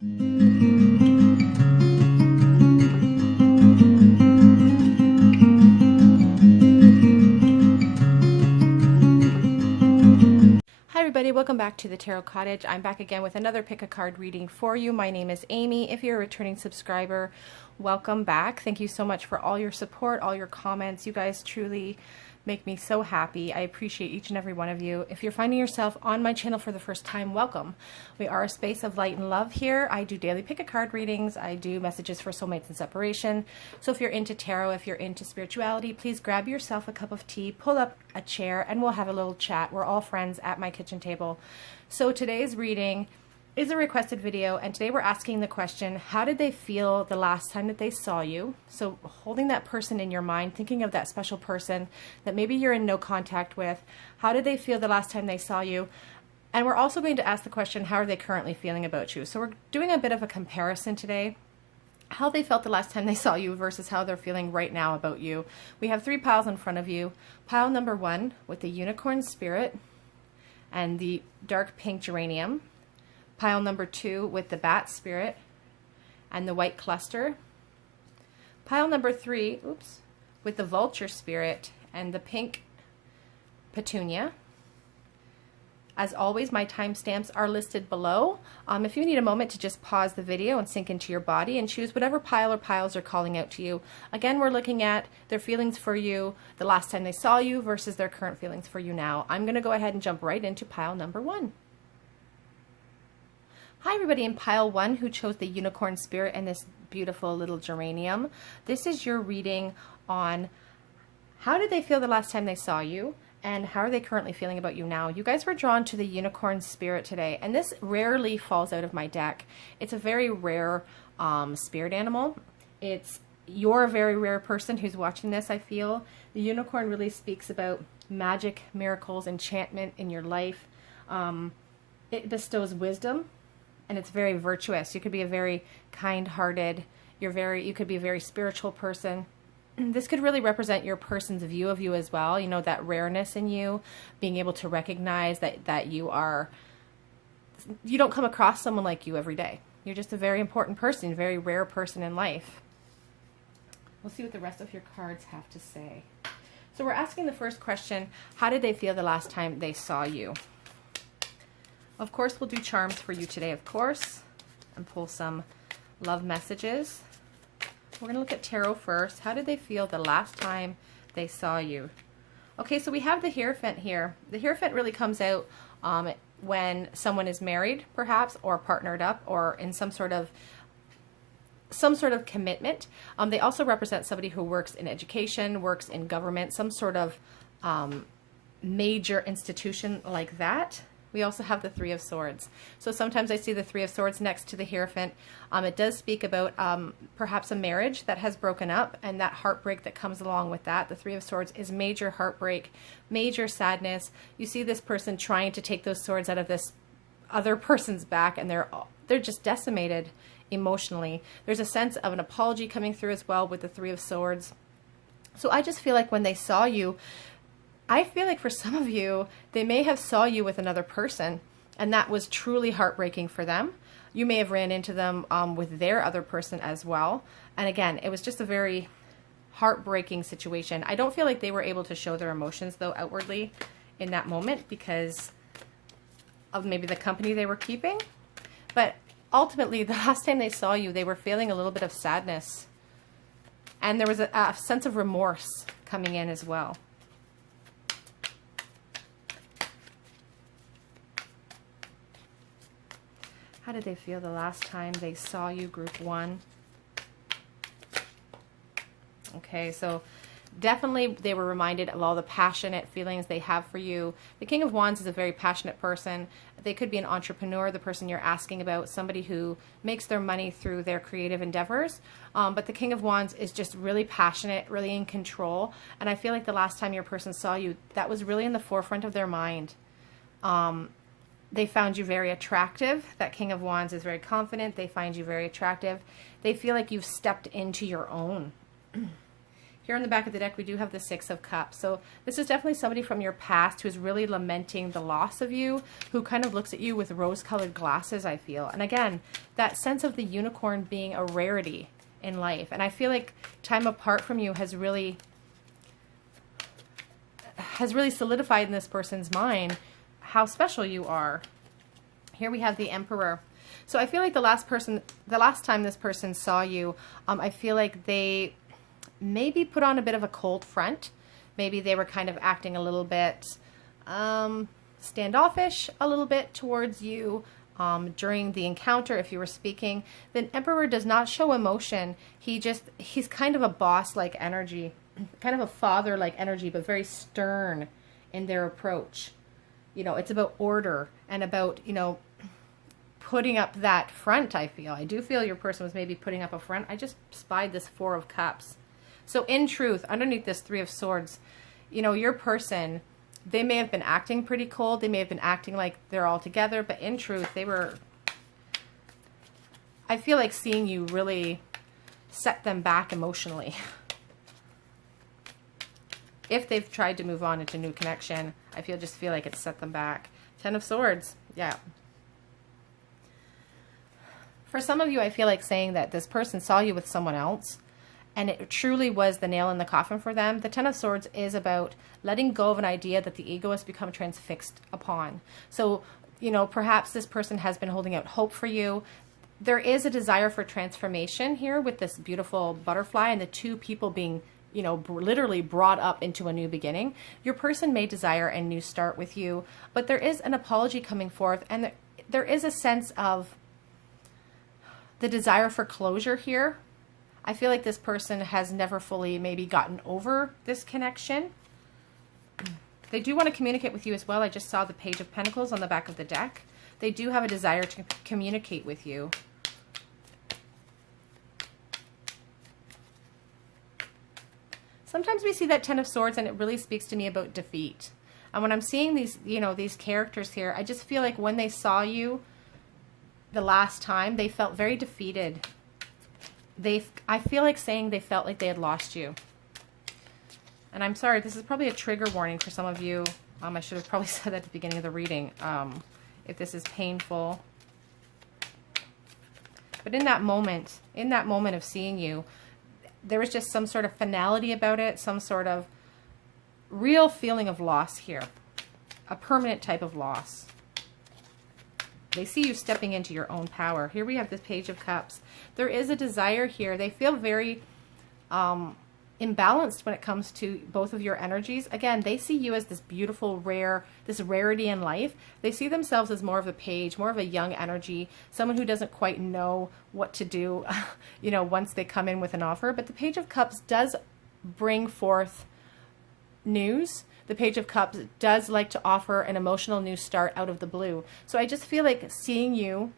Hi everybody, welcome back to the Tarot Cottage. I'm back again with another pick a card reading for you. My name is Amy. If you're a returning subscriber, welcome back. Thank you so much for all your support, all your comments. You guys truly make me so happy. I appreciate each and every one of you. If you're finding yourself on my channel for the first time, welcome. We are a space of light and love here. I do daily pick a card readings. I do messages for soulmates and separation. So if you're into tarot, if you're into spirituality, please grab yourself a cup of tea, pull up a chair, and we'll have a little chat. We're all friends at my kitchen table. So today's reading is a requested video, and today we're asking the question, how did they feel the last time that they saw you? So holding that person in your mind, thinking of that special person that maybe you're in no contact with, how did they feel the last time they saw you? And we're also going to ask the question, how are they currently feeling about you? So we're doing a bit of a comparison today, how they felt the last time they saw you versus how they're feeling right now about you. We have 3 piles in front of you. Pile number 1 with the unicorn spirit and the dark pink geranium. Pile number 2 with the bat spirit and the white cluster. Pile number 3, with the vulture spirit and the pink petunia. As always, my timestamps are listed below. If you need a moment to just pause the video and sink into your body and choose whatever pile or piles are calling out to you. Again, we're looking at their feelings for you the last time they saw you versus their current feelings for you now. I'm going to go ahead and jump right into pile number 1. Hi everybody in pile 1 who chose the unicorn spirit and this beautiful little geranium. This is your reading on how did they feel the last time they saw you and how are they currently feeling about you now. You guys were drawn to the unicorn spirit today, and this rarely falls out of my deck. It's a very rare spirit animal. You're a very rare person who's watching this, I feel. The unicorn really speaks about magic, miracles, enchantment in your life. It bestows wisdom. And it's very virtuous. You could be a very kind-hearted, you could be a very spiritual person. This could really represent your person's view of you as well. You know, that rareness in you, being able to recognize that you don't come across someone like you every day. You're just a very important person, a very rare person in life. We'll see what the rest of your cards have to say. So we're asking the first question, how did they feel the last time they saw you? Of course, we'll do charms for you today, of course, and pull some love messages. We're going to look at tarot first. How did they feel the last time they saw you? Okay, so we have the Hierophant here. The Hierophant really comes out when someone is married, perhaps, or partnered up, or in some sort of commitment. They also represent somebody who works in education, works in government, some sort of major institution like that. We also have the 3 of Swords. So sometimes I see the 3 of Swords next to the Hierophant. It does speak about perhaps a marriage that has broken up and that heartbreak that comes along with that. The 3 of Swords is major heartbreak, major sadness. You see this person trying to take those swords out of this other person's back, and they're just decimated emotionally. There's a sense of an apology coming through as well with the 3 of Swords. So I just feel like when they saw you, I feel like for some of you, they may have saw you with another person, and that was truly heartbreaking for them. You may have ran into them with their other person as well. And again, it was just a very heartbreaking situation. I don't feel like they were able to show their emotions, though, outwardly in that moment because of maybe the company they were keeping. But ultimately, the last time they saw you, they were feeling a little bit of sadness. And there was a sense of remorse coming in as well. How did they feel the last time they saw you, group 1? Okay, so definitely they were reminded of all the passionate feelings they have for you. The King of Wands is a very passionate person. They could be an entrepreneur, the person you're asking about, somebody who makes their money through their creative endeavors. But the King of Wands is just really passionate, really in control. And I feel like the last time your person saw you, that was really in the forefront of their mind. They found you very attractive. That King of Wands is very confident. They find you very attractive. They feel like you've stepped into your own. Here on the back of the deck, we do have the Six of Cups. So this is definitely somebody from your past who's really lamenting the loss of you, who kind of looks at you with rose-colored glasses, I feel. And again, that sense of the unicorn being a rarity in life. And I feel like time apart from you has really solidified in this person's mind how special you are. Here we have the Emperor. So I feel like the last time this person saw you, I feel like they maybe put on a bit of a cold front. Maybe they were kind of acting a little bit standoffish a little bit towards you during the encounter if you were speaking. The Emperor does not show emotion. He's kind of a boss-like energy, kind of a father-like energy, but very stern in their approach. You know, it's about order and about, you know, putting up that front, I feel. I do feel your person was maybe putting up a front. I just spied this Four of Cups. So in truth, underneath this Three of Swords, you know, your person, they may have been acting pretty cold. They may have been acting like they're all together, but in truth, they were, I feel like seeing you really set them back emotionally. If they've tried to move on into new connection, I just feel like it set them back. Ten of Swords, yeah. For some of you, I feel like saying that this person saw you with someone else, and it truly was the nail in the coffin for them. The Ten of Swords is about letting go of an idea that the ego has become transfixed upon. So, you know, perhaps this person has been holding out hope for you. There is a desire for transformation here with this beautiful butterfly and the two people being, you know, literally brought up into a new beginning. Your person may desire a new start with you, but there is an apology coming forth, and there is a sense of the desire for closure here. I feel like this person has never fully maybe gotten over this connection. They do want to communicate with you as well. I just saw the Page of Pentacles on the back of the deck. They do have a desire to communicate with you. Sometimes we see that Ten of Swords and it really speaks to me about defeat. And when I'm seeing these, you know, these characters here, I just feel like when they saw you the last time, they felt very defeated. I feel like saying they felt like they had lost you. And I'm sorry, this is probably a trigger warning for some of you. I should have probably said that at the beginning of the reading, if this is painful. But in that moment of seeing you, there was just some sort of finality about it, some sort of real feeling of loss here, a permanent type of loss. They see you stepping into your own power. Here we have this Page of Cups. There is a desire here. They feel very imbalanced when it comes to both of your energies. Again, they see you as this beautiful, rare, this rarity in life. They see themselves as more of a page, more of a young energy, someone who doesn't quite know what to do, you know, once they come in with an offer. But the Page of Cups does bring forth news. The Page of Cups does like to offer an emotional new start out of the blue. So I just feel like seeing you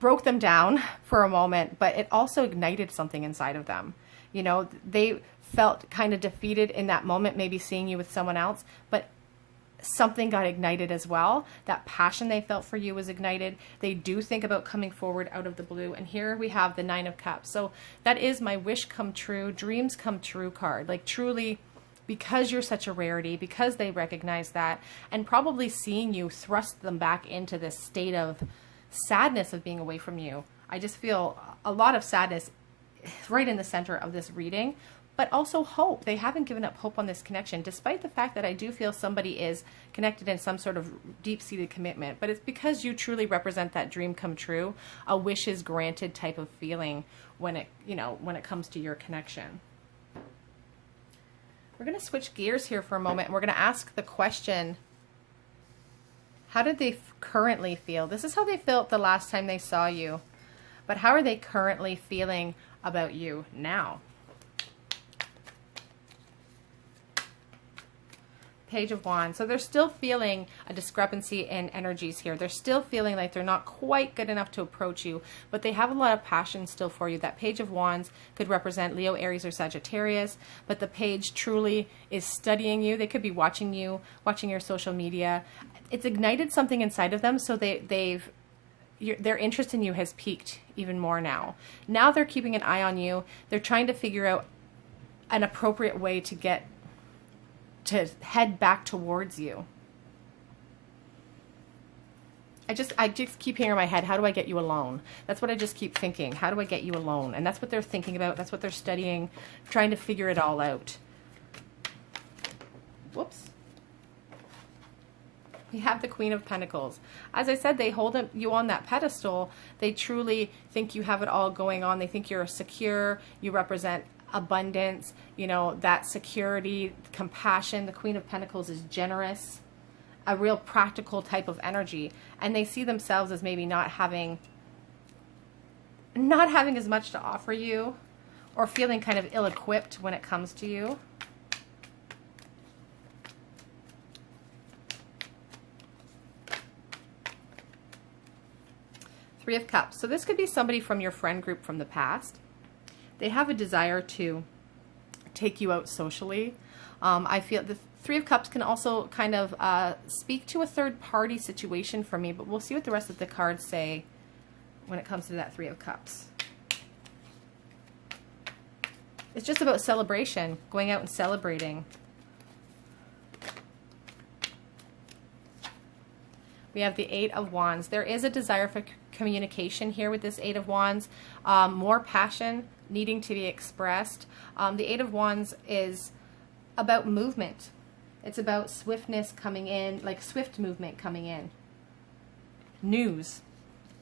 broke them down for a moment, but it also ignited something inside of them. You know, they felt kind of defeated in that moment, maybe seeing you with someone else, but something got ignited as well. That passion they felt for you was ignited. They do think about coming forward out of the blue. And here we have the Nine of Cups. So that is my wish come true, dreams come true card. Like truly, because you're such a rarity, because they recognize that, and probably seeing you thrust them back into this state of sadness of being away from you. I just feel a lot of sadness right in the center of this reading, but also hope. They haven't given up hope on this connection, despite the fact that I do feel somebody is connected in some sort of deep-seated commitment. But it's because you truly represent that dream come true, a wish is granted type of feeling when it, you know, when it comes to your connection. We're going to switch gears here for a moment, and we're going to ask the question, how did they currently feel? This is how they felt the last time they saw you, but how are they currently feeling about you now? Page of Wands. So they're still feeling a discrepancy in energies here. They're still feeling like they're not quite good enough to approach you, but they have a lot of passion still for you. That Page of Wands could represent Leo, Aries, or Sagittarius, but the page truly is studying you. They could be watching you, watching your social media. It's ignited something inside of them, so their interest in you has peaked even more now. Now they're keeping an eye on you. They're trying to figure out an appropriate way to head back towards you. I just keep hearing in my head, how do I get you alone? That's what I just keep thinking. How do I get you alone? And that's what they're thinking about. That's what they're studying, trying to figure it all out. Whoops. We have the Queen of Pentacles. As I said, they hold you on that pedestal. They truly think you have it all going on. They think you're secure. You represent abundance, you know, that security, compassion. The Queen of Pentacles is generous, a real practical type of energy. And they see themselves as maybe not having as much to offer you, or feeling kind of ill-equipped when it comes to you. Three of Cups. So this could be somebody from your friend group from the past. They have a desire to take you out socially. I feel the Three of Cups can also kind of speak to a third party situation for me, but we'll see what the rest of the cards say when it comes to that Three of Cups. It's just about celebration, going out and celebrating. We have the Eight of Wands. There is a desire for communication here with this Eight of Wands. More passion needing to be expressed. The Eight of Wands is about movement. It's about swiftness coming in, like swift movement coming in. News.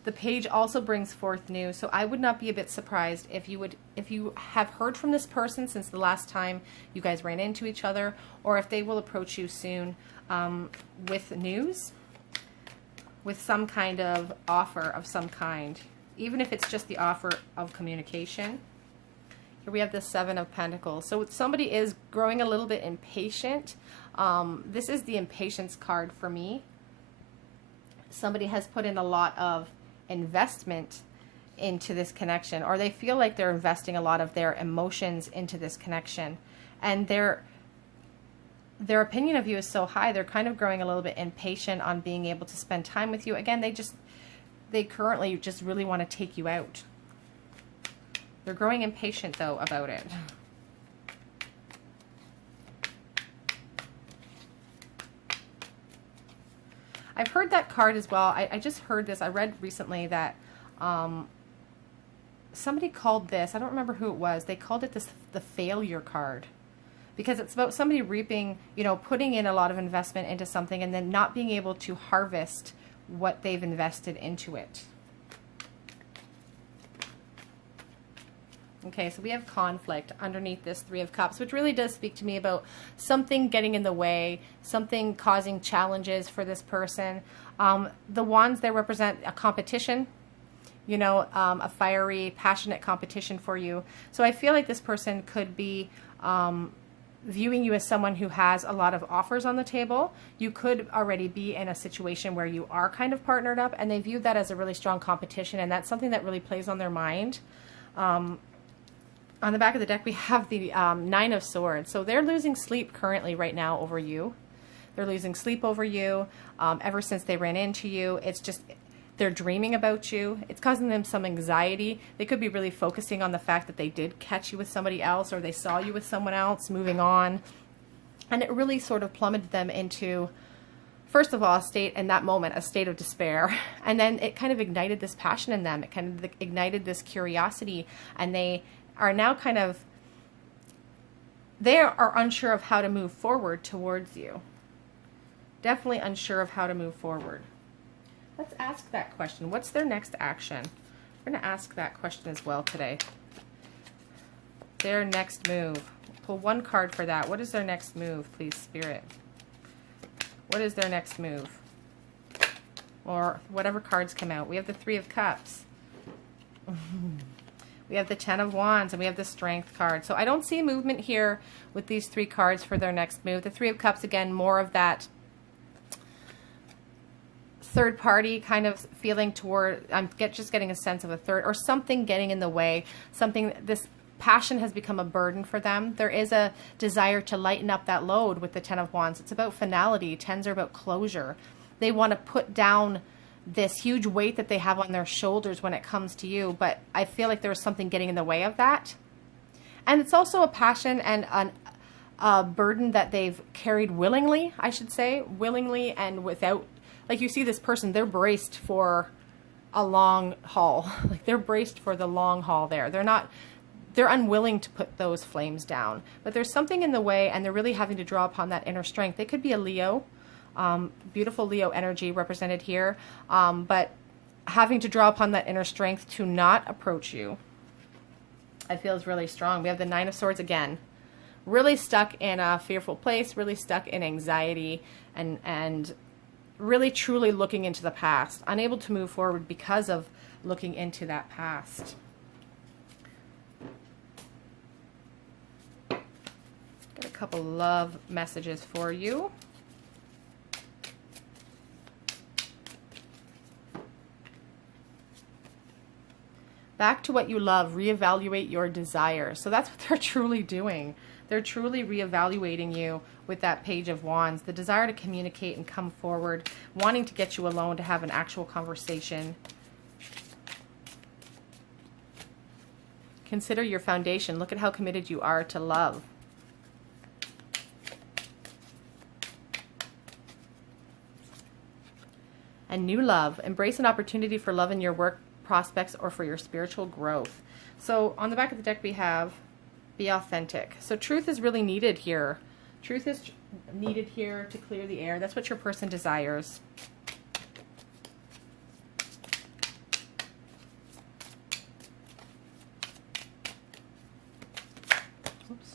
The Page also brings forth news. So I would not be a bit surprised if you have heard from this person since the last time you guys ran into each other, or if they will approach you soon with news, with some kind of offer of some kind, even if it's just the offer of communication. Here we have the Seven of Pentacles. So somebody is growing a little bit impatient. This is the impatience card for me. Somebody has put in a lot of investment into this connection, or they feel like they're investing a lot of their emotions into this connection. And their opinion of you is so high, they're kind of growing a little bit impatient on being able to spend time with you. Again, they currently just really want to take you out. They're growing impatient, though, about it. I've heard that card as well. I just heard this. I read recently that somebody called this, I don't remember who it was, they called it the failure card. Because it's about somebody reaping, you know, putting in a lot of investment into something and then not being able to harvest what they've invested into it. Okay, so we have conflict underneath this Three of Cups, which really does speak to me about something getting in the way, something causing challenges for this person. The Wands, they represent a competition, you know, a fiery, passionate competition for you. So I feel like this person could be viewing you as someone who has a lot of offers on the table. You could already be in a situation where you are kind of partnered up, and they view that as a really strong competition, and that's something that really plays on their mind. On the back of the deck, we have the Nine of Swords. So they're losing sleep currently right now over you. They're losing sleep over you ever since they ran into you. It's just, they're dreaming about you. It's causing them some anxiety. They could be really focusing on the fact that they did catch you with somebody else, or they saw you with someone else, moving on. And it really sort of plummeted them into, first of all, a state of despair. And then it kind of ignited this passion in them. It kind of ignited this curiosity, and they are now they are unsure of how to move forward towards you. Definitely unsure of how to move forward. Let's ask that question. What's their next action? We're going to ask that question as well today. Their next move. Pull one card for that. What is their next move, please, Spirit? What is their next move? Or whatever cards come out. We have the Three of Cups. We have the Ten of Wands, and we have the Strength card. So I don't see movement here with these three cards for their next move. The Three of Cups, again, more of that third party kind of feeling toward, I'm just getting a sense of a third, or something getting in the way. Something, this passion has become a burden for them. There is a desire to lighten up that load with the Ten of Wands. It's about finality. Tens are about closure. They want to put down this huge weight that they have on their shoulders when it comes to you, but I feel like there's something getting in the way of that. And it's also a passion and a burden that they've carried willingly, I should say, willingly and without, like you see this person, they're braced for a long haul. Like they're braced for the long haul there. They're unwilling to put those flames down, but there's something in the way and they're really having to draw upon that inner strength. They could be a Leo, beautiful Leo energy represented here, but having to draw upon that inner strength to not approach you, I feel is really strong. We have the Nine of Swords again, really stuck in a fearful place, really stuck in anxiety and really truly looking into the past, unable to move forward because of looking into that past. Got a couple love messages for you. Back to what you love, reevaluate your desires. So that's what they're truly doing. They're truly reevaluating you with that Page of Wands. The desire to communicate and come forward, wanting to get you alone to have an actual conversation. Consider your foundation. Look at how committed you are to love. And new love. Embrace an opportunity for love in your work prospects or for your spiritual growth. So on the back of the deck we have be authentic. So truth is really needed here. Truth is needed here to clear the air. That's what your person desires. Oops.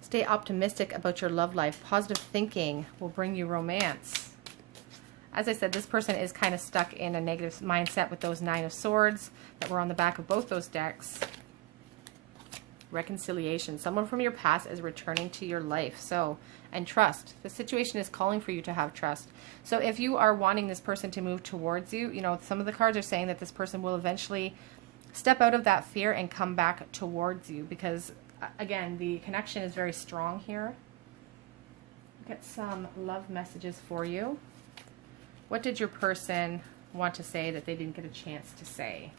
Stay optimistic about your love life. Positive thinking will bring you romance. As I said, this person is kind of stuck in a negative mindset with those Nine of Swords that were on the back of both those decks. Reconciliation. Someone from your past is returning to your life. So, and trust. The situation is calling for you to have trust. So if you are wanting this person to move towards you, you know, some of the cards are saying that this person will eventually step out of that fear and come back towards you because, again, the connection is very strong here. Get some love messages for you. What did your person want to say that they didn't get a chance to say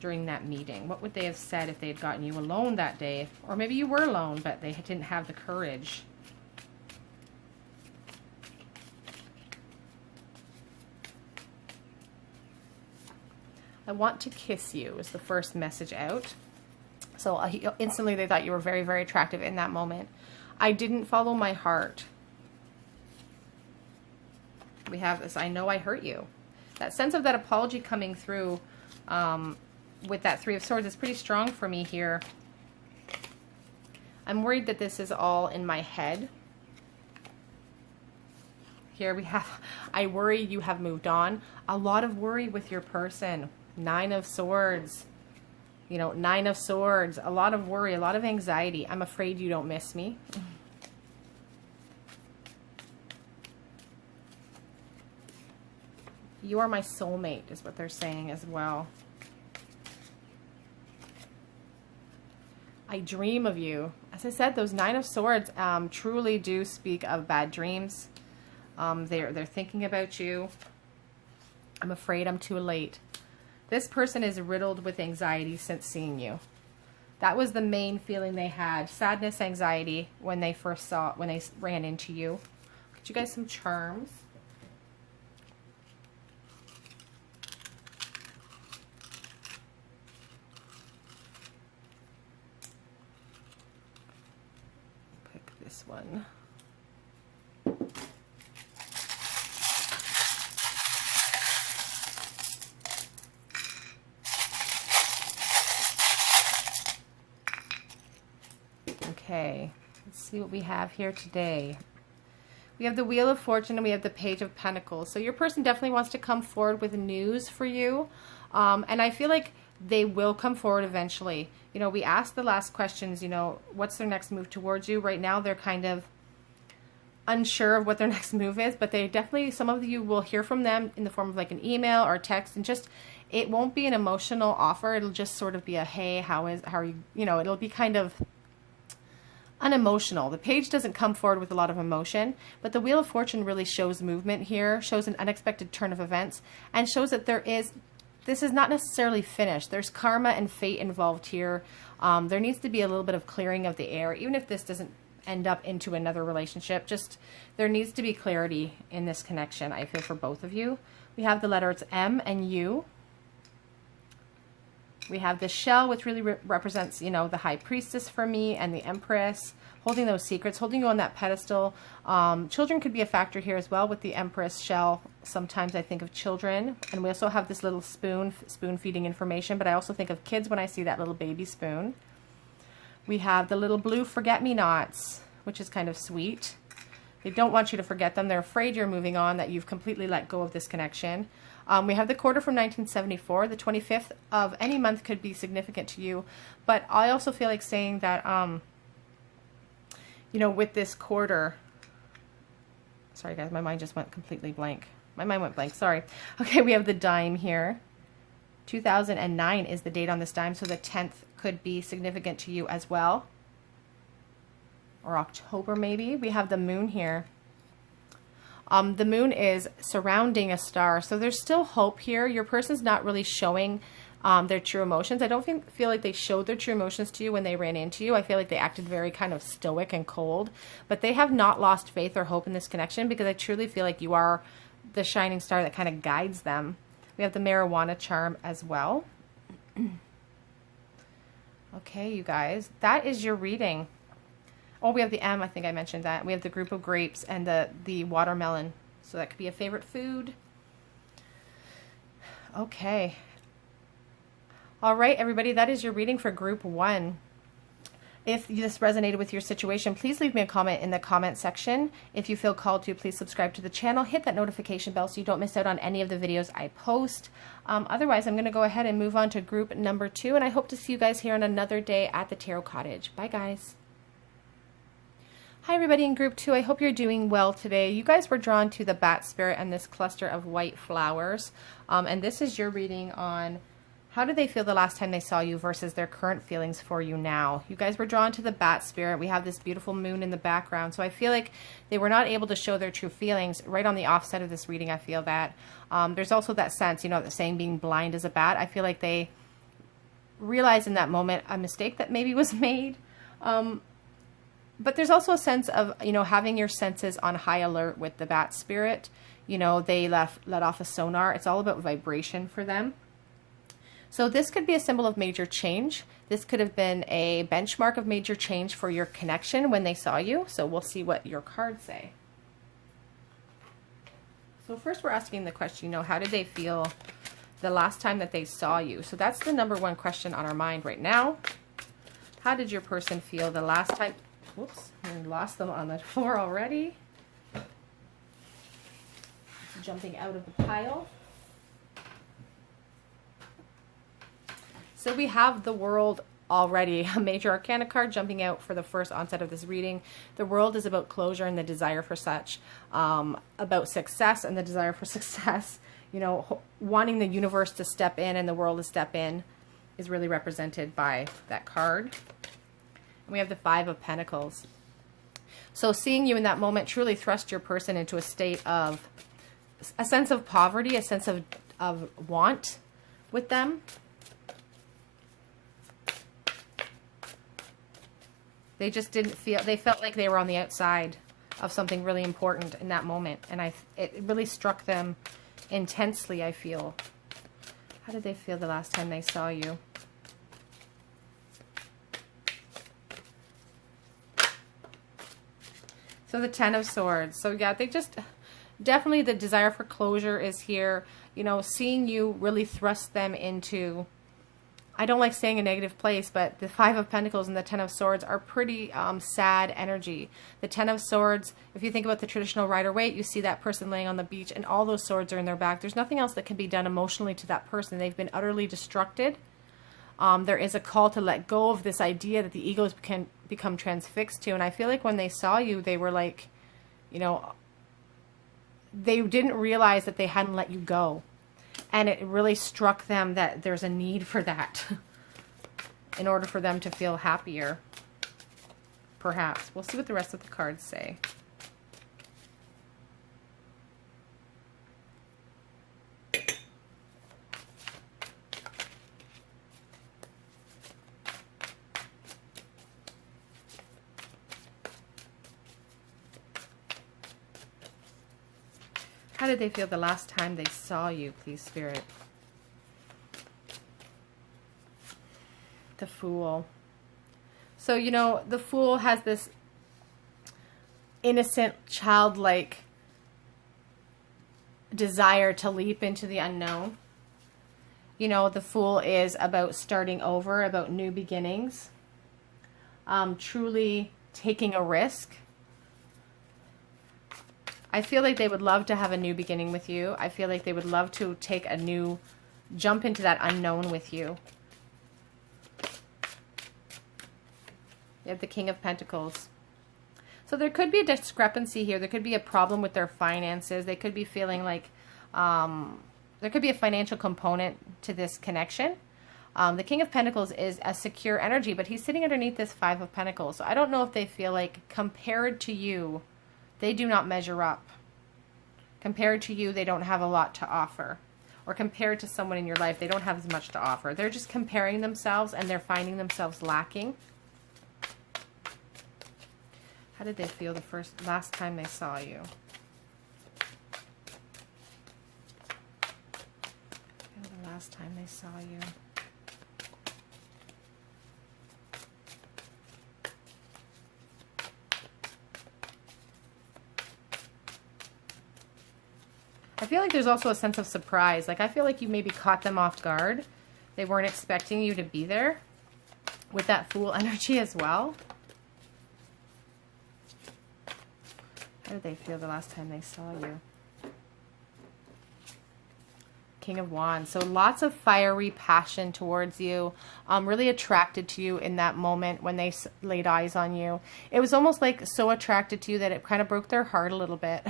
during that meeting? What would they have said if they had gotten you alone that day? Or maybe you were alone, but they didn't have the courage. I want to kiss you is the first message out. So instantly they thought you were very, very attractive in that moment. I didn't follow my heart. We have this, I know I hurt you. That sense of that apology coming through with that Three of Swords is pretty strong for me here. I'm worried that this is all in my head. Here we have, I worry you have moved on. A lot of worry with your person. Nine of Swords. You know, Nine of Swords. A lot of worry, a lot of anxiety. I'm afraid you don't miss me. You are my soulmate is what they're saying as well. I dream of you. As I said, those Nine of Swords truly do speak of bad dreams. They're thinking about you. I'm afraid I'm too late. This person is riddled with anxiety since seeing you. That was the main feeling they had. Sadness, anxiety when they ran into you. Get you guys some charms. This one. Okay, let's see what we have here today. We have the Wheel of Fortune and we have the Page of Pentacles. So your person definitely wants to come forward with news for you. And I feel like they will come forward eventually. You know, we asked the last questions, you know, what's their next move towards you? Right now, they're kind of unsure of what their next move is, but they definitely, some of you will hear from them in the form of like an email or text, and just, it won't be an emotional offer. It'll just sort of be a, hey, how are you, you know, it'll be kind of unemotional. The page doesn't come forward with a lot of emotion, but the Wheel of Fortune really shows movement here, shows an unexpected turn of events, and shows that there is this is not necessarily finished. There's karma and fate involved here. There needs to be a little bit of clearing of the air, even if this doesn't end up into another relationship. Just there needs to be clarity in this connection, I feel, for both of you. We have the letters M and U. We have the shell, which really represents, you know, the high priestess for me, and the empress, holding those secrets, holding you on that pedestal. Children could be a factor here as well with the empress shell. Sometimes I think of children. And we also have this little spoon feeding information, but I also think of kids when I see that little baby spoon. We have the little blue forget-me-nots, which is kind of sweet. They don't want you to forget them. They're afraid you're moving on, that you've completely let go of this connection. We have the quarter from 1974. The 25th of any month could be significant to you. But I also feel like saying that, you know, with this quarter, sorry guys, my mind just went completely blank. My mind went blank, sorry. Okay, we have the dime here. 2009 is the date on this dime, so the 10th could be significant to you as well. Or October maybe. We have the moon here. The moon is surrounding a star, so there's still hope here. Your person's not really showing their true emotions. I don't feel like they showed their true emotions to you when they ran into you. I feel like they acted very kind of stoic and cold, but they have not lost faith or hope in this connection, because I truly feel like you are the shining star that kind of guides them. We have the marijuana charm as well. Okay, you guys, that is your reading. Oh, we have the M, I think I mentioned that. We have the group of grapes and the watermelon. So that could be a favorite food. Okay. All right, everybody, that is your reading for group 1. If this resonated with your situation, please leave me a comment in the comment section. If you feel called to, please subscribe to the channel. Hit that notification bell so you don't miss out on any of the videos I post. Otherwise, I'm going to go ahead and move on to group number 2, and I hope to see you guys here on another day at the Tarot Cottage. Bye, guys. Hi everybody in group 2, I hope you're doing well today. You guys were drawn to the bat spirit and this cluster of white flowers. And this is your reading on how did they feel the last time they saw you versus their current feelings for you now. You guys were drawn to the bat spirit. We have this beautiful moon in the background. So I feel like they were not able to show their true feelings. Right on the offset of this reading, I feel that. There's also that sense, you know, the saying being blind as a bat. I feel like they realized in that moment a mistake that maybe was made. But there's also a sense of, you know, having your senses on high alert with the bat spirit. You know, they let off a sonar. It's all about vibration for them. So this could be a symbol of major change. This could have been a benchmark of major change for your connection when they saw you. So we'll see what your cards say. So first we're asking the question, you know, how did they feel the last time that they saw you? So that's the number 1 question on our mind right now. How did your person feel the last time? Whoops, I lost them on the floor already. It's jumping out of the pile. So we have the World already, a major arcana card jumping out for the first onset of this reading. The World is about closure and the desire for such, about success and the desire for success. You know, wanting the universe to step in and the world to step in is really represented by that card. We have the 5 of Pentacles. So seeing you in that moment truly thrust your person into a state of a sense of poverty, a sense of want with them. They just didn't feel, they felt like they were on the outside of something really important in that moment. And it really struck them intensely, I feel. How did they feel the last time they saw you? So the 10 of Swords. So yeah, they just, definitely the desire for closure is here. You know, seeing you really thrust them into, I don't like saying a negative place, but the 5 of Pentacles and the 10 of Swords are pretty sad energy. The 10 of Swords, if you think about the traditional Rider-Waite, you see that person laying on the beach and all those swords are in their back. There's nothing else that can be done emotionally to that person. They've been utterly destructed. There is a call to let go of this idea that the egos can become transfixed to. And I feel like when they saw you, they were like, you know, they didn't realize that they hadn't let you go. And it really struck them that there's a need for that in order for them to feel happier, perhaps. We'll see what the rest of the cards say. How did they feel the last time they saw you, please, Spirit? The Fool. So, you know, the Fool has this innocent, childlike desire to leap into the unknown. You know, the Fool is about starting over, about new beginnings, truly taking a risk. I feel like they would love to have a new beginning with you. I feel like they would love to take a new jump into that unknown with you. You have the King of Pentacles. So there could be a discrepancy here. There could be a problem with their finances. They could be feeling like there could be a financial component to this connection. The King of Pentacles is a secure energy, but he's sitting underneath this Five of Pentacles. So I don't know if they feel like compared to you, they do not measure up. Compared to you, they don't have a lot to offer. Or compared to someone in your life, they don't have as much to offer. They're just comparing themselves and they're finding themselves lacking. How did they feel last time they saw you? The last time they saw you. I feel like there's also a sense of surprise. Like I feel like you maybe caught them off guard. They weren't expecting you to be there with that Fool energy as well. How did they feel the last time they saw you? King of Wands. So lots of fiery passion towards you. Really attracted to you in that moment when they laid eyes on you. It was almost like so attracted to you that it kind of broke their heart a little bit.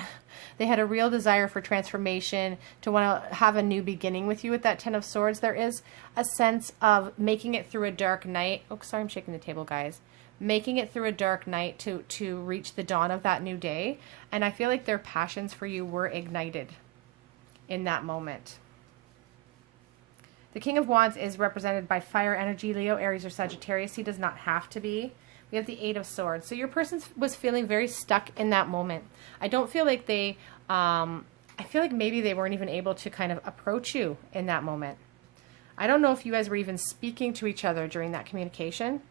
They had a real desire for transformation, to want to have a new beginning with you with that Ten of Swords. There is a sense of making it through a dark night. Oh, sorry, I'm shaking the table, guys. Making it through a dark night to reach the dawn of that new day. And I feel like their passions for you were ignited in that moment. The King of Wands is represented by fire energy, Leo, Aries, or Sagittarius. He does not have to be. We have the Eight of Swords. So your person was feeling very stuck in that moment. I don't feel like they, I feel like maybe they weren't even able to kind of approach you in that moment. I don't know if you guys were even speaking to each other during that communication.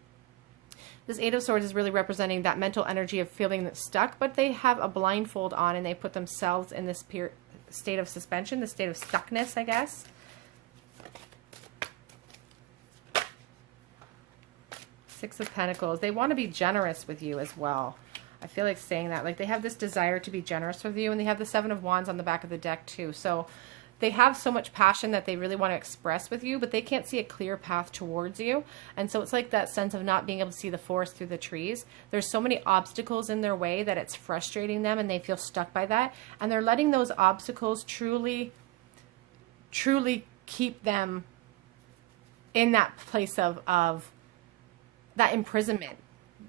This Eight of Swords is really representing that mental energy of feeling stuck, but they have a blindfold on and they put themselves in this state of suspension, the state of stuckness, I guess. Six of Pentacles. They want to be generous with you as well. I feel like saying that. Like they have this desire to be generous with you, and they have the Seven of Wands on the back of the deck too. So they have so much passion that they really want to express with you, but they can't see a clear path towards you. And so it's like that sense of not being able to see the forest through the trees. There's so many obstacles in their way that it's frustrating them, and they feel stuck by that. And they're letting those obstacles truly keep them in that place of that imprisonment.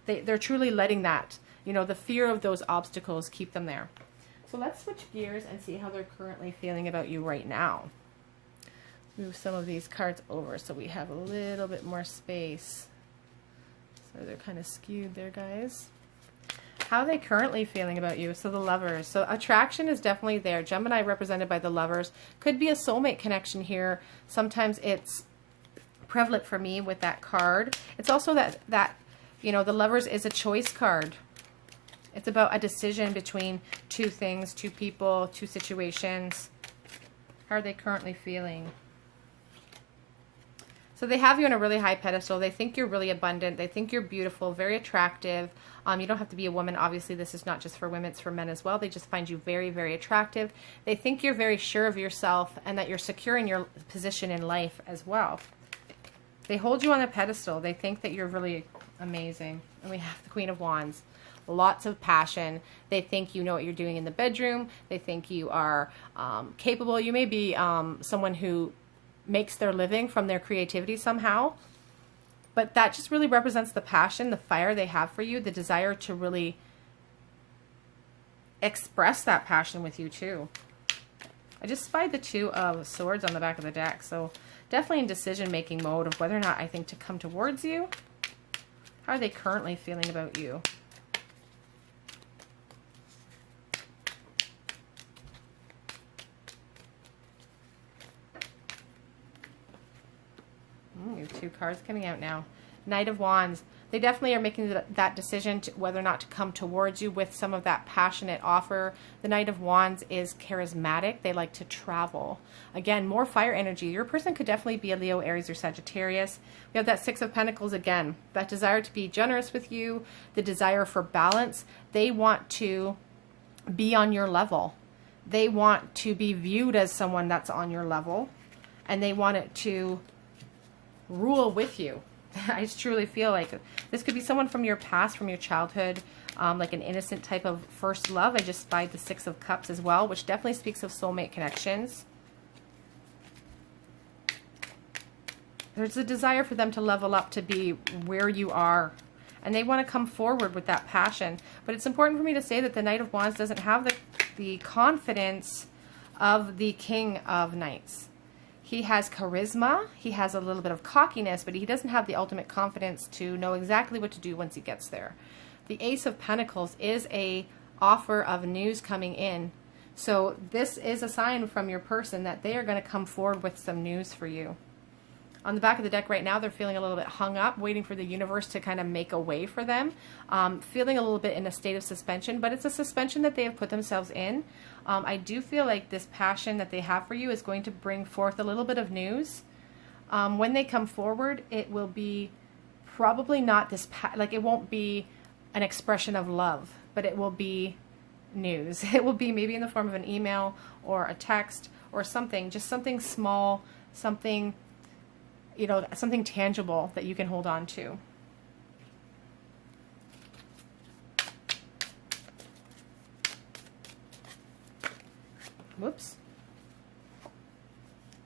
They're truly letting that, you know, the fear of those obstacles keep them there. So let's switch gears and see how they're currently feeling about you right now. Move some of these cards over so we have a little bit more space. So they're kind of skewed there, guys. How are they currently feeling about you? So the Lovers. So attraction is definitely there. Gemini represented by the Lovers. Could be a soulmate connection here. Sometimes it's prevalent for me with that card. It's also that you know, the Lovers is a choice card. It's about a decision between two things, two people, two situations. How are they currently feeling? So they have you on a really high pedestal. They think you're really abundant. They think you're beautiful, very attractive. You don't have to be a woman. Obviously, this is not just for women, it's for men as well. They just find you very, very attractive. They think you're very sure of yourself and that you're secure in your position in life as well. They hold you on a pedestal. They think that you're really amazing. And we have the Queen of Wands. Lots of passion. They think you know what you're doing in the bedroom. They think you are capable. You may be someone who makes their living from their creativity somehow. But that just really represents the passion, the fire they have for you, the desire to really express that passion with you too. I just spied the Two of Swords on the back of the deck. So definitely in decision-making mode of whether or not I think to come towards you. How are they currently feeling about you? the 2 cards coming out now. Knight of Wands. They definitely are making that decision to whether or not to come towards you with some of that passionate offer. The Knight of Wands is charismatic. They like to travel. Again, more fire energy. Your person could definitely be a Leo, Aries, or Sagittarius. We have that 6 of Pentacles again. That desire to be generous with you, the desire for balance. They want to be on your level. They want to be viewed as someone that's on your level. And they want it to rule with you. I just truly feel like this could be someone from your past, from your childhood, like an innocent type of first love. I just spied the 6 of Cups as well, which definitely speaks of soulmate connections. There's a desire for them to level up to be where you are, and they want to come forward with that passion. But it's important for me to say that the Knight of Wands doesn't have the confidence of the King of Knights. He has charisma, he has a little bit of cockiness, but he doesn't have the ultimate confidence to know exactly what to do once he gets there. The Ace of Pentacles is a offer of news coming in. So this is a sign from your person that they are going to come forward with some news for you. On the back of the deck right now, they're feeling a little bit hung up, waiting for the universe to kind of make a way for them. Feeling a little bit in a state of suspension, but it's a suspension that they have put themselves in. I do feel like this passion that they have for you is going to bring forth a little bit of news. When they come forward, it will be probably not this, like it won't be an expression of love, but it will be news. It will be maybe in the form of an email or a text or something, just something small, something, you know, something tangible that you can hold on to. Whoops.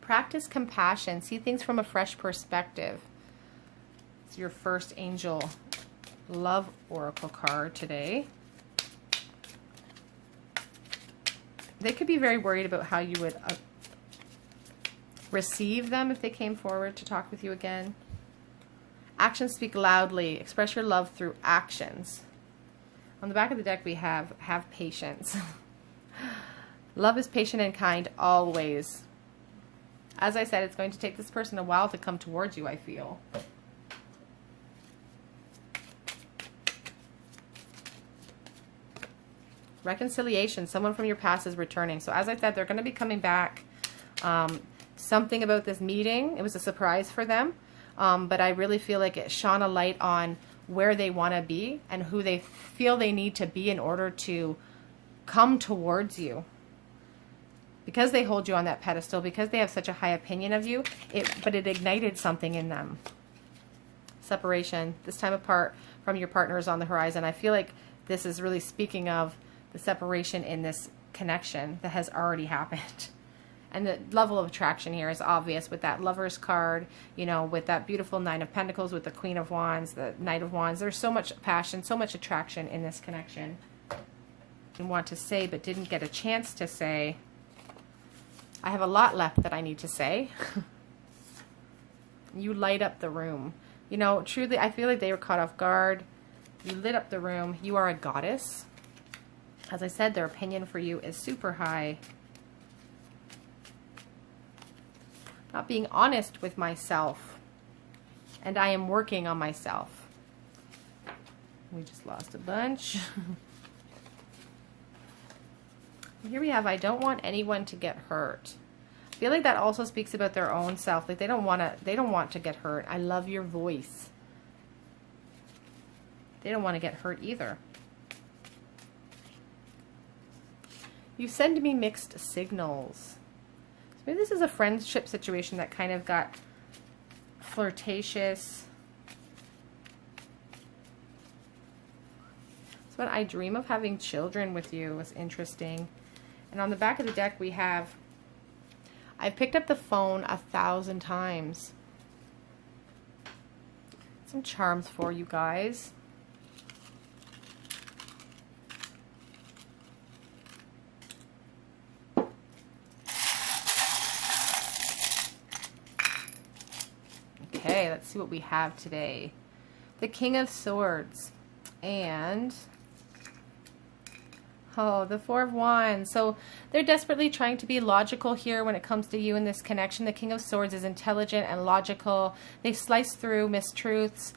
Practice compassion. See things from a fresh perspective. It's your first angel love oracle card today. They could be very worried about how you would receive them if they came forward to talk with you again. Actions speak loudly. Express your love through actions. On the back of the deck we have patience. Love is patient and kind always. As I said, it's going to take this person a while to come towards you, I feel. Reconciliation. Someone from your past is returning. So as I said, they're going to be coming back. Something about this meeting, it was a surprise for them. But I really feel like it shone a light on where they want to be and who they feel they need to be in order to come towards you. Because they hold you on that pedestal, because they have such a high opinion of you, but it ignited something in them. Separation. This time apart from your partner is on the horizon. I feel like this is really speaking of the separation in this connection that has already happened. And the level of attraction here is obvious with that Lover's card, you know, with that beautiful Nine of Pentacles, with the Queen of Wands, the Knight of Wands. There's so much passion, so much attraction in this connection. I want to say, but didn't get a chance to say. I have a lot left that I need to say. You light up the room. You know, truly, I feel like they were caught off guard. You lit up the room. You are a goddess. As I said, their opinion for you is super high. Not being honest with myself. And I am working on myself. We just lost a bunch. Here we have, I don't want anyone to get hurt. I feel like that also speaks about their own self. Like they don't want to get hurt. I love your voice. They don't want to get hurt either. You send me mixed signals. So maybe this is a friendship situation that kind of got flirtatious. So when I dream of having children with you was interesting. And on the back of the deck we have, I've picked up the phone 1,000 times. Some charms for you guys. Okay, let's see what we have today. The King of Swords and Oh, the Four of Wands. So they're desperately trying to be logical here when it comes to you in this connection. The King of Swords is intelligent and logical. They slice through mistruths.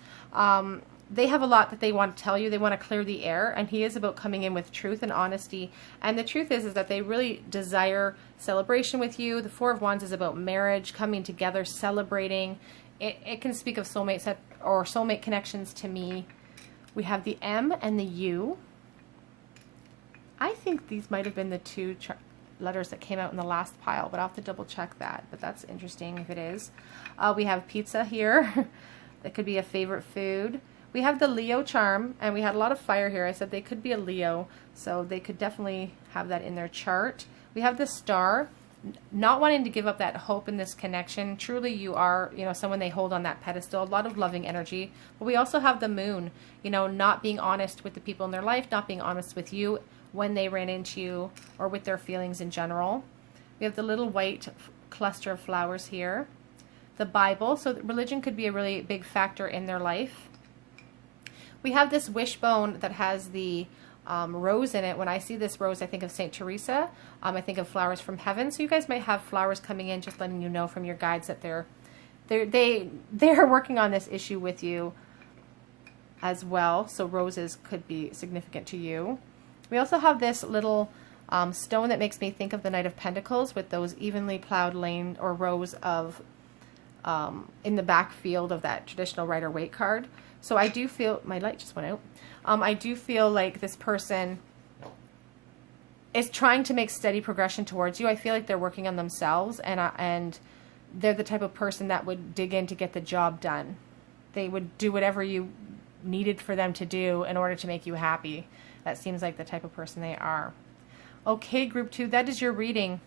They have a lot that they want to tell you. They want to clear the air, and he is about coming in with truth and honesty. And the truth is that they really desire celebration with you. The Four of Wands is about marriage, coming together, celebrating. It can speak of soulmate or soulmate connections to me. We have the M and the U. I think these might have been the two letters that came out in the last pile, but I'll have to double check that. But that's interesting if it is. We have pizza here. That could be a favorite food. We have the Leo charm, and we had a lot of fire here. I said they could be a Leo, so they could definitely have that in their chart. We have the Star, not wanting to give up that hope in this connection. Truly, you are, someone they hold on that pedestal. A lot of loving energy. But we also have the Moon, not being honest with the people in their life, not being honest with you when they ran into you or with their feelings in general. We have the little white cluster of flowers here. The Bible, so religion could be a really big factor in their life. We have this wishbone that has the rose in it. When I see this rose, I think of Saint Teresa. I think of flowers from heaven. So you guys might have flowers coming in, just letting you know from your guides that they're working on this issue with you as well. So roses could be significant to you. We also have this little stone that makes me think of the Knight of Pentacles with those evenly plowed lane or rows of in the back field of that traditional Rider-Waite card. So I do feel, my light just went out. I do feel like this person is trying to make steady progression towards you. I feel like they're working on themselves, and they're the type of person that would dig in to get the job done. They would do whatever you needed for them to do in order to make you happy. That seems like the type of person they are. Okay, group 2, that is your reading.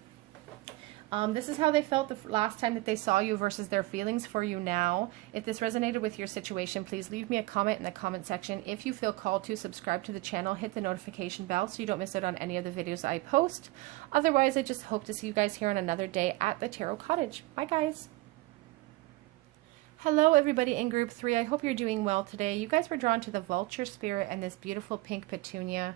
This is how they felt the last time that they saw you versus their feelings for you now. If this resonated with your situation, please leave me a comment in the comment section. If you feel called to, subscribe to the channel, hit the notification bell so you don't miss out on any of the videos I post. Otherwise, I just hope to see you guys here on another day at the Tarot Cottage. Bye, guys. Hello, everybody in group 3. I hope you're doing well today. You guys were drawn to the Vulture Spirit and this beautiful pink petunia.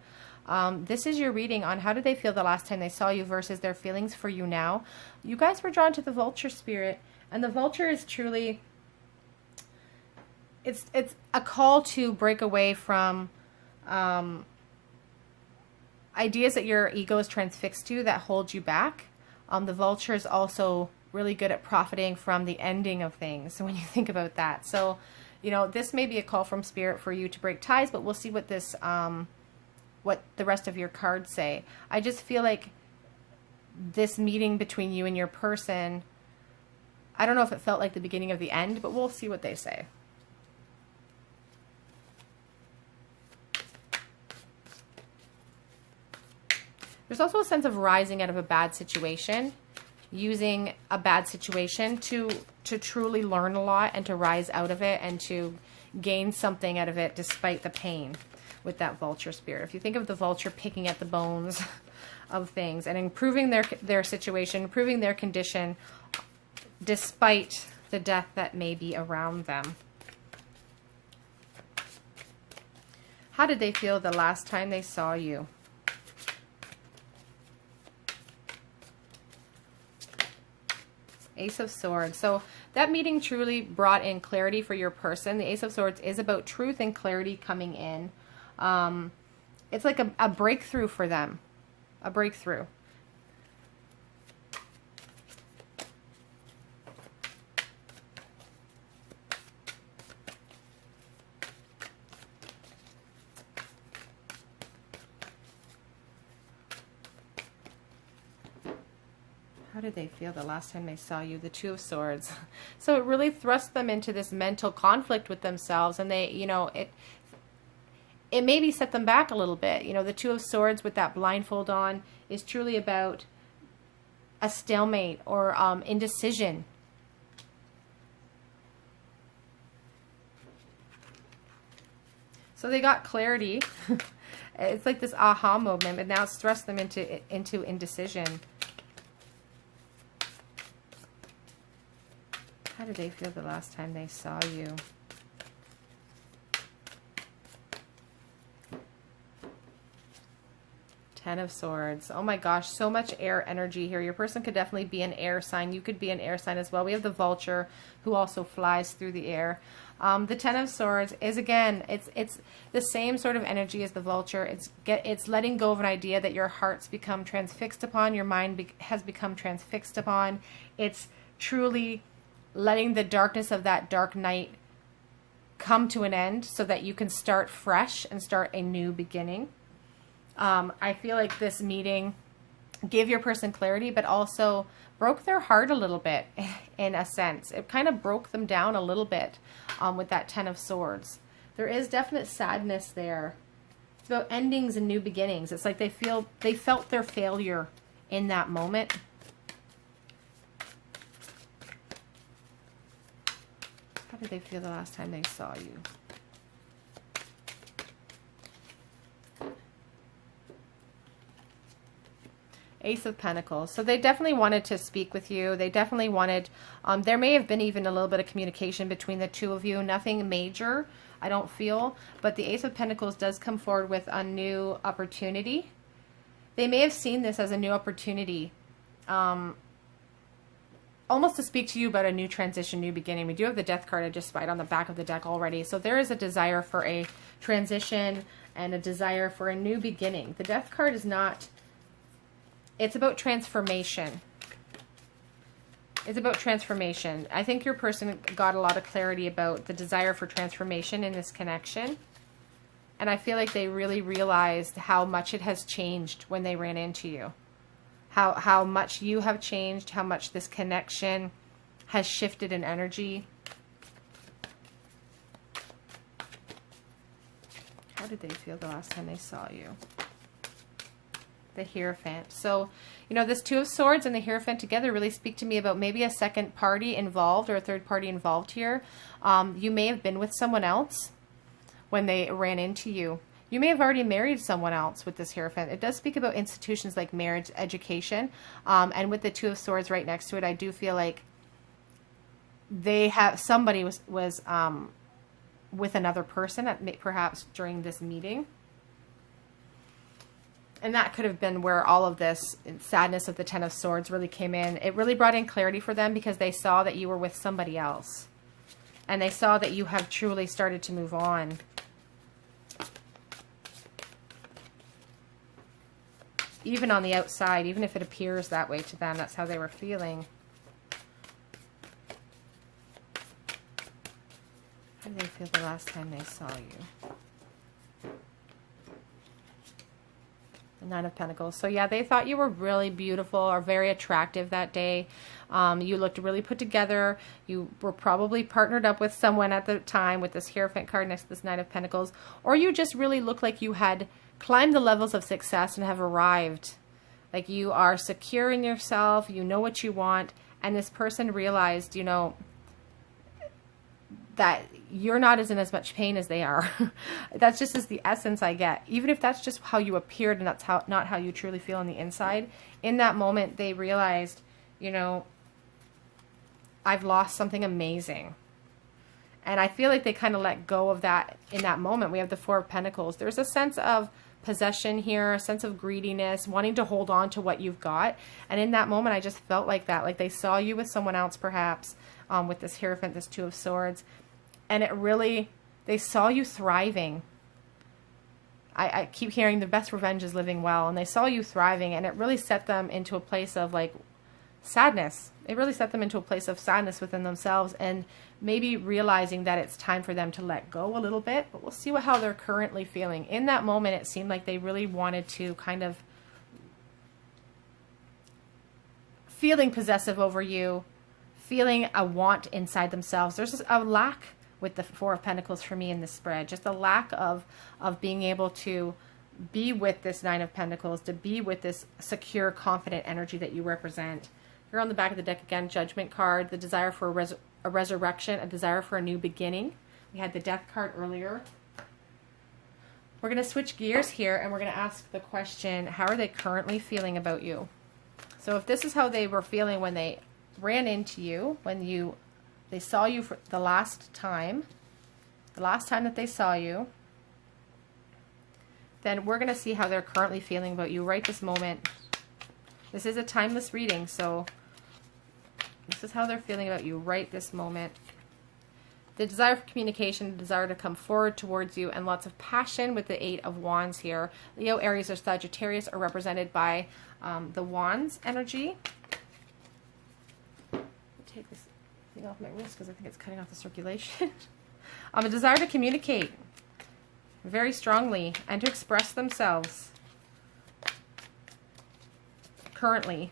This is your reading on how did they feel the last time they saw you versus their feelings for you now. You guys were drawn to the Vulture Spirit, and the Vulture is truly, it's a call to break away from ideas that your ego is transfixed to that hold you back. The Vulture is also really good at profiting from the ending of things. So when you think about that, so this may be a call from Spirit for you to break ties, but we'll see what this what the rest of your cards say. I just feel like this meeting between you and your person, I don't know if it felt like the beginning of the end, but we'll see what they say. There's also a sense of rising out of a bad situation, using a bad situation to truly learn a lot and to rise out of it and to gain something out of it despite the pain. With that Vulture Spirit, if you think of the vulture picking at the bones of things and improving their situation, improving their condition despite the death that may be around them. How did they feel the last time they saw you? Ace of Swords. So that meeting truly brought in clarity for your person. The Ace of Swords is about truth and clarity coming in. It's like a breakthrough for them, a breakthrough. How did they feel the last time they saw you? The Two of Swords. So it really thrust them into this mental conflict with themselves, and they, it maybe set them back a little bit. The Two of Swords with that blindfold on is truly about a stalemate or indecision. So they got clarity. It's like this aha moment, but now it's thrust them into indecision. How did they feel the last time they saw you? Ten of Swords. Oh my gosh, so much air energy here. Your person could definitely be an air sign. You could be an air sign as well. We have the vulture who also flies through the air. The Ten of Swords is, again, it's the same sort of energy as the vulture. It's letting go of an idea that your heart's become transfixed upon, your mind has become transfixed upon. It's truly letting the darkness of that dark night come to an end so that you can start fresh and start a new beginning. I feel like this meeting gave your person clarity, but also broke their heart a little bit in a sense. It kind of broke them down a little bit with that Ten of Swords. There is definite sadness there. It's about endings and new beginnings. It's like they felt their failure in that moment. How did they feel the last time they saw you? Ace of Pentacles. So they definitely wanted to speak with you. They definitely wanted, there may have been even a little bit of communication between the two of you. Nothing major, I don't feel. But the Ace of Pentacles does come forward with a new opportunity. They may have seen this as a new opportunity. Almost to speak to you about a new transition, new beginning. We do have the Death card I just spied on the back of the deck already. So there is a desire for a transition and a desire for a new beginning. The Death card is not... It's about transformation. It's about transformation. I think your person got a lot of clarity about the desire for transformation in this connection. And I feel like they really realized how much it has changed when they ran into you. How much you have changed, how much this connection has shifted in energy. How did they feel the last time they saw you? The Hierophant. So, you know, this Two of Swords and the Hierophant together really speak to me about maybe a second party involved or a third party involved here. You may have been with someone else when they ran into you. You may have already married someone else with this Hierophant. It does speak about institutions like marriage, education, and with the Two of Swords right next to it, I do feel like somebody was with another person perhaps during this meeting. And that could have been where all of this sadness of the Ten of Swords really came in. It really brought in clarity for them because they saw that you were with somebody else. And they saw that you have truly started to move on. Even on the outside, even if it appears that way to them, that's how they were feeling. How did they feel the last time they saw you? Nine of Pentacles. So yeah, they thought you were really beautiful or very attractive that day. You looked really put together. You were probably partnered up with someone at the time with this Hierophant card next to this Nine of Pentacles. Or you just really looked like you had climbed the levels of success and have arrived. Like you are secure in yourself. You know what you want. And this person realized, you know, that you're not in as much pain as they are. That's just the essence I get. Even if that's just how you appeared and that's not how you truly feel on the inside. In that moment, they realized, you know, I've lost something amazing. And I feel like they kind of let go of that in that moment. We have the Four of Pentacles. There's a sense of possession here, a sense of greediness, wanting to hold on to what you've got. And in that moment, I just felt like that. Like they saw you with someone else, perhaps, with this Hierophant, this Two of Swords. And it really, they saw you thriving. I keep hearing the best revenge is living well. And they saw you thriving. And it really set them into a place of like sadness. It really set them into a place of sadness within themselves. And maybe realizing that it's time for them to let go a little bit. But we'll see how they're currently feeling. In that moment, it seemed like they really wanted to kind of feeling possessive over you. Feeling a want inside themselves. There's just a lack with the Four of Pentacles for me in this spread. Just a lack of being able to be with this Nine of Pentacles, to be with this secure, confident energy that you represent. Here on the back of the deck again, Judgment card, the desire for a resurrection, a desire for a new beginning. We had the Death card earlier. We're going to switch gears here and we're going to ask the question, how are they currently feeling about you? So if this is how they were feeling when they ran into you, when they saw you for the last time that they saw you, then we're going to see how they're currently feeling about you right this moment. This is a timeless reading, so this is how they're feeling about you right this moment. The desire for communication, the desire to come forward towards you, and lots of passion with the Eight of Wands here. Leo, Aries, or Sagittarius are represented by the Wands energy. Take this thing off my wrist because I think it's cutting off the circulation. A desire to communicate very strongly and to express themselves currently.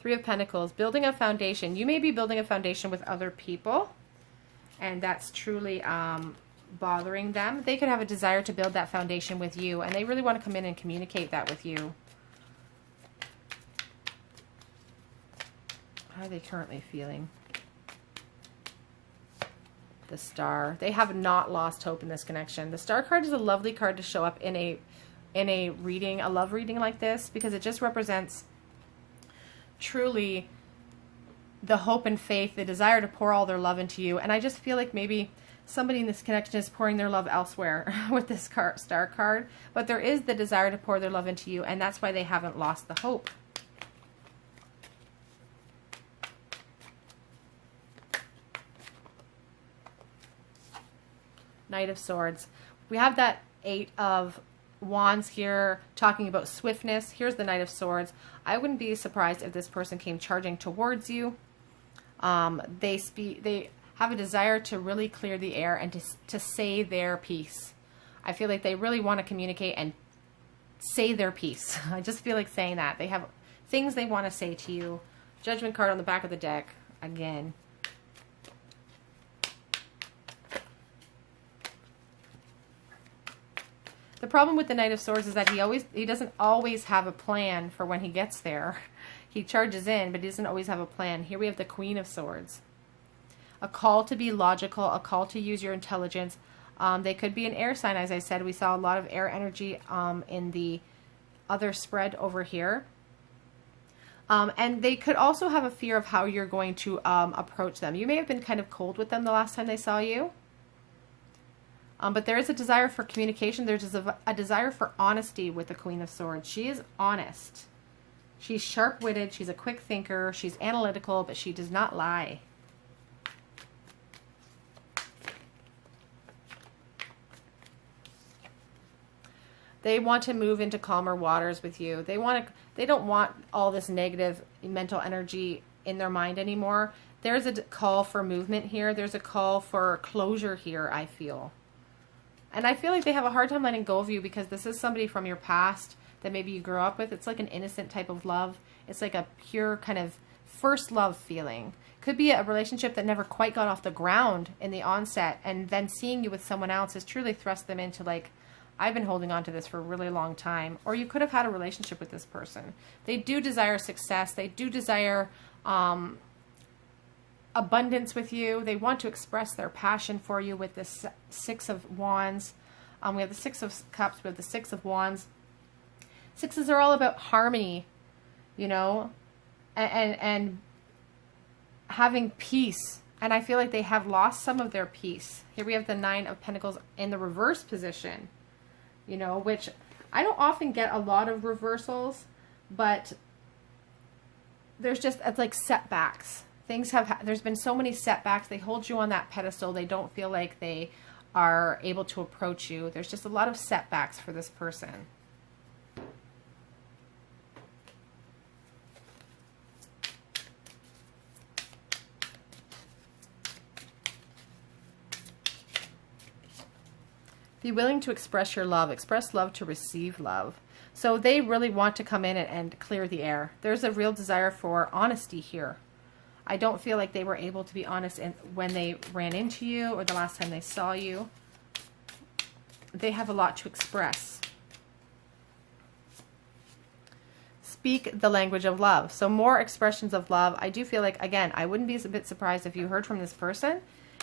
Three of Pentacles, building a foundation. You may be building a foundation with other people, and that's truly bothering them. They could have a desire to build that foundation with you, and they really want to come in and communicate that with you. How are they currently feeling? The Star. They have not lost hope in this connection. The Star card is a lovely card to show up in a reading, a love reading like this, because it just represents truly the hope and faith, the desire to pour all their love into you. And I just feel like maybe somebody in this connection is pouring their love elsewhere with this Star card, but there is the desire to pour their love into you, and that's why they haven't lost the hope. Knight of Swords. We have that Eight of Wands here talking about swiftness. Here's the Knight of Swords. I wouldn't be surprised if this person came charging towards you. They have a desire to really clear the air and to say their piece. I feel like they really want to communicate and say their piece. I just feel like saying that. They have things they want to say to you. Judgment card on the back of the deck again. The problem with the Knight of Swords is that he doesn't always have a plan for when he gets there. He charges in, but he doesn't always have a plan. Here we have the Queen of Swords. A call to be logical, a call to use your intelligence. They could be an air sign, as I said. We saw a lot of air energy in the other spread over here. And they could also have a fear of how you're going to approach them. You may have been kind of cold with them the last time they saw you. But there is a desire for communication. There's a desire for honesty with the Queen of Swords. She is honest. She's sharp-witted. She's a quick thinker. She's analytical, but she does not lie. They want to move into calmer waters with you. They don't want all this negative mental energy in their mind anymore. There's a call for movement here. There's a call for closure here, I feel. And I feel like they have a hard time letting go of you because this is somebody from your past that maybe you grew up with. It's like an innocent type of love. It's like a pure kind of first love feeling. Could be a relationship that never quite got off the ground in the onset, and then seeing you with someone else has truly thrust them into like, I've been holding on to this for a really long time. Or you could have had a relationship with this person. They do desire success. They do desire abundance with you. They want to express their passion for you with this Six of Wands. We have the Six of Cups. We have the Six of Wands. Sixes are all about harmony, you know, and having peace. And I feel like they have lost some of their peace. Here we have the Nine of Pentacles in the reverse position, you know, which I don't often get a lot of reversals, but there's just, it's like setbacks. There's been so many setbacks. They hold you on that pedestal. They don't feel like they are able to approach you. There's just a lot of setbacks for this person. Be willing to express your love. Express love to receive love. So they really want to come in and clear the air. There's a real desire for honesty here. I don't feel like they were able to be honest when they ran into you or the last time they saw you. They have a lot to express. Speak the language of love. So more expressions of love. I do feel like, again, I wouldn't be a bit surprised if you heard from this person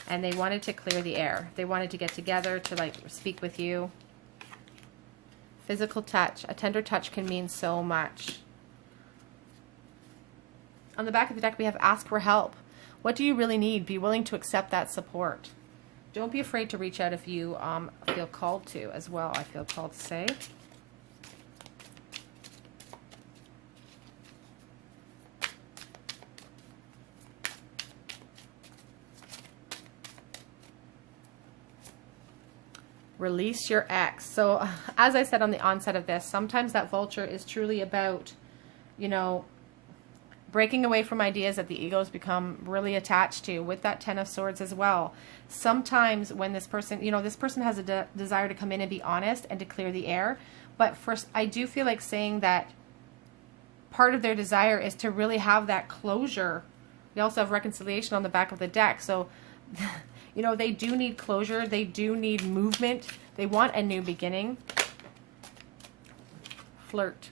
and they wanted to clear the air. They wanted to get together to like speak with you. Physical touch. A tender touch can mean so much. On the back of the deck, we have ask for help. What do you really need? Be willing to accept that support. Don't be afraid to reach out if you feel called to as well. I feel called to say. Release your ex. So as I said on the onset of this, sometimes that vulture is truly about, you know, breaking away from ideas that the ego's become really attached to, with that Ten of Swords as well. Sometimes when this person, you know, this person has a desire to come in and be honest and to clear the air. But first, I do feel like saying that part of their desire is to really have that closure. We also have reconciliation on the back of the deck. So, you know, they do need closure. They do need movement. They want a new beginning. Flirt.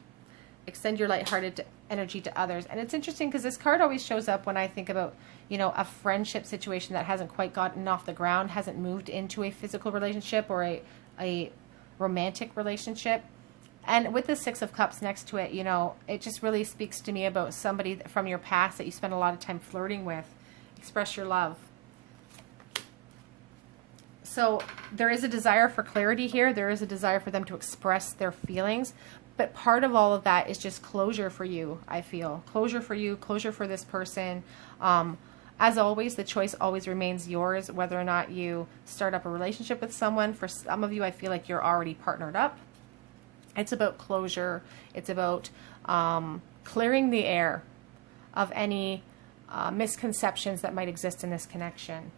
Extend your lighthearted energy to others. And it's interesting because this card always shows up when I think about, you know, a friendship situation that hasn't quite gotten off the ground, hasn't moved into a physical relationship or a romantic relationship. And with the Six of Cups next to it, you know, it just really speaks to me about somebody from your past that you spent a lot of time flirting with. Express your love. So there is a desire for clarity here. There is a desire for them to express their feelings. But part of all of that is just closure for you, I feel. Closure for you, closure for this person. As always, the choice always remains yours, whether or not you start up a relationship with someone. For some of you, I feel like you're already partnered up. It's about closure. It's about clearing the air of any misconceptions that might exist in this connection.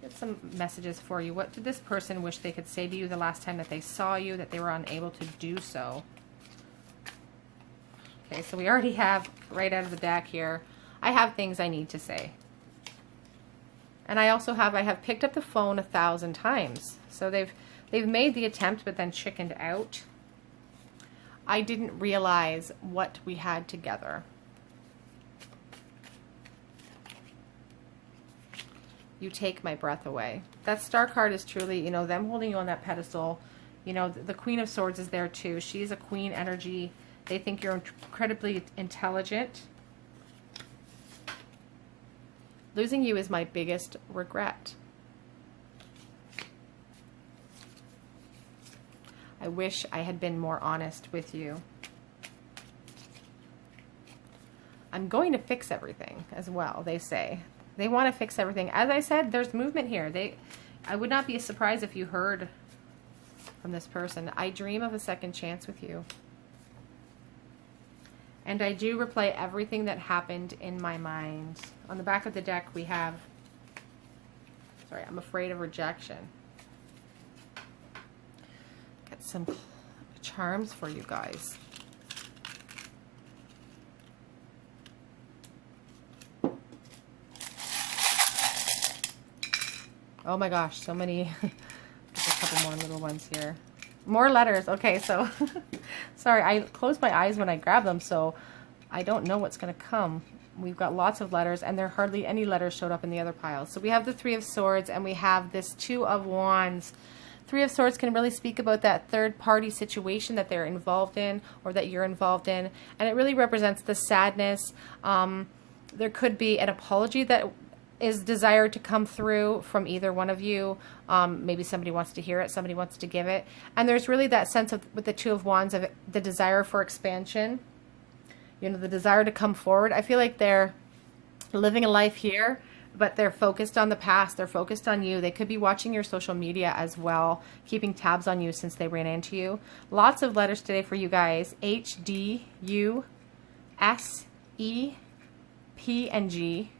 Get some messages for you. What did this person wish they could say to you the last time that they saw you, that they were unable to do so? Okay, so we already have right out of the deck here, I have things I need to say. And I also have, I have picked up the phone 1,000 times. So they've made the attempt, but then chickened out. I didn't realize what we had together. You take my breath away. That Star card is truly, you know, them holding you on that pedestal. You know, the Queen of Swords is there too. She's a queen energy. They think you're incredibly intelligent. Losing you is my biggest regret. I wish I had been more honest with you. I'm going to fix everything as well, they say. They want to fix everything. As I said, there's movement here. I would not be surprised if you heard from this person. I dream of a second chance with you. And I do replay everything that happened in my mind. On the back of the deck, we have, sorry, I'm afraid of rejection. Get some charms for you guys. Oh my gosh, so many. Just a couple more little ones here. More letters. Okay, so sorry, I close my eyes when I grab them, so I don't know what's going to come. We've got lots of letters, and there hardly any letters showed up in the other piles. So we have the Three of Swords, and we have this Two of Wands. Three of Swords can really speak about that third-party situation that they're involved in, or that you're involved in, and it really represents the sadness. There could be an apology that is desired to come through from either one of you. Maybe somebody wants to hear it, somebody wants to give it. And there's really that sense of, with the Two of Wands, of the desire for expansion. You know, the desire to come forward. I feel like they're living a life here, but they're focused on the past. They're focused on you. They could be watching your social media as well, keeping tabs on you since they ran into you. Lots of letters today for you guys. H, D, U, S, E, P, and G.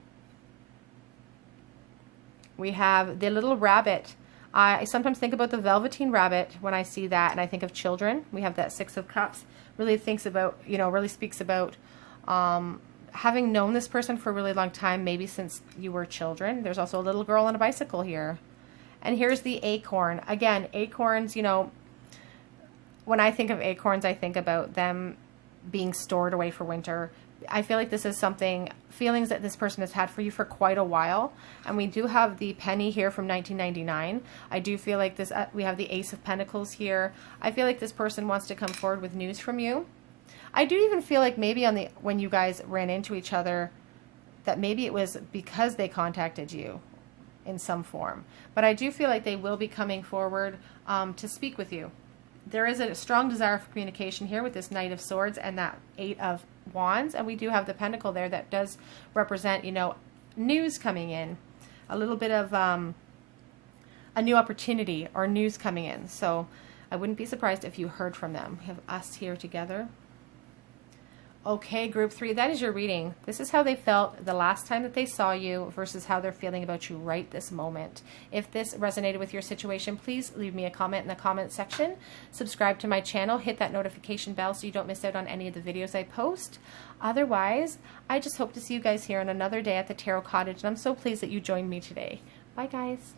We have the little rabbit. I sometimes think about the Velveteen Rabbit when I see that, and I think of children. We have that Six of Cups. Really thinks about, you know, really speaks about having known this person for a really long time, maybe since you were children. There's also a little girl on a bicycle here. And here's the acorn. Again, acorns, you know, when I think of acorns, I think about them being stored away for winter. I feel like this is something, feelings that this person has had for you for quite a while. And we do have the penny here from 1999. I do feel like this, we have the Ace of Pentacles here. I feel like this person wants to come forward with news from you. I do even feel like maybe when you guys ran into each other, that maybe it was because they contacted you in some form. But I do feel like they will be coming forward to speak with you. There is a strong desire for communication here with this Knight of Swords and that Eight of Wands. And we do have the Pentacle there that does represent, you know, news coming in. A little bit of a new opportunity or news coming in. So I wouldn't be surprised if you heard from them. We have us here together. Okay, group 3, that is your reading. This is how they felt the last time that they saw you versus how they're feeling about you right this moment. If this resonated with your situation, please leave me a comment in the comment section. Subscribe to my channel. Hit that notification bell so you don't miss out on any of the videos I post. Otherwise, I just hope to see you guys here on another day at the Tarot Cottage, and I'm so pleased that you joined me today. Bye, guys.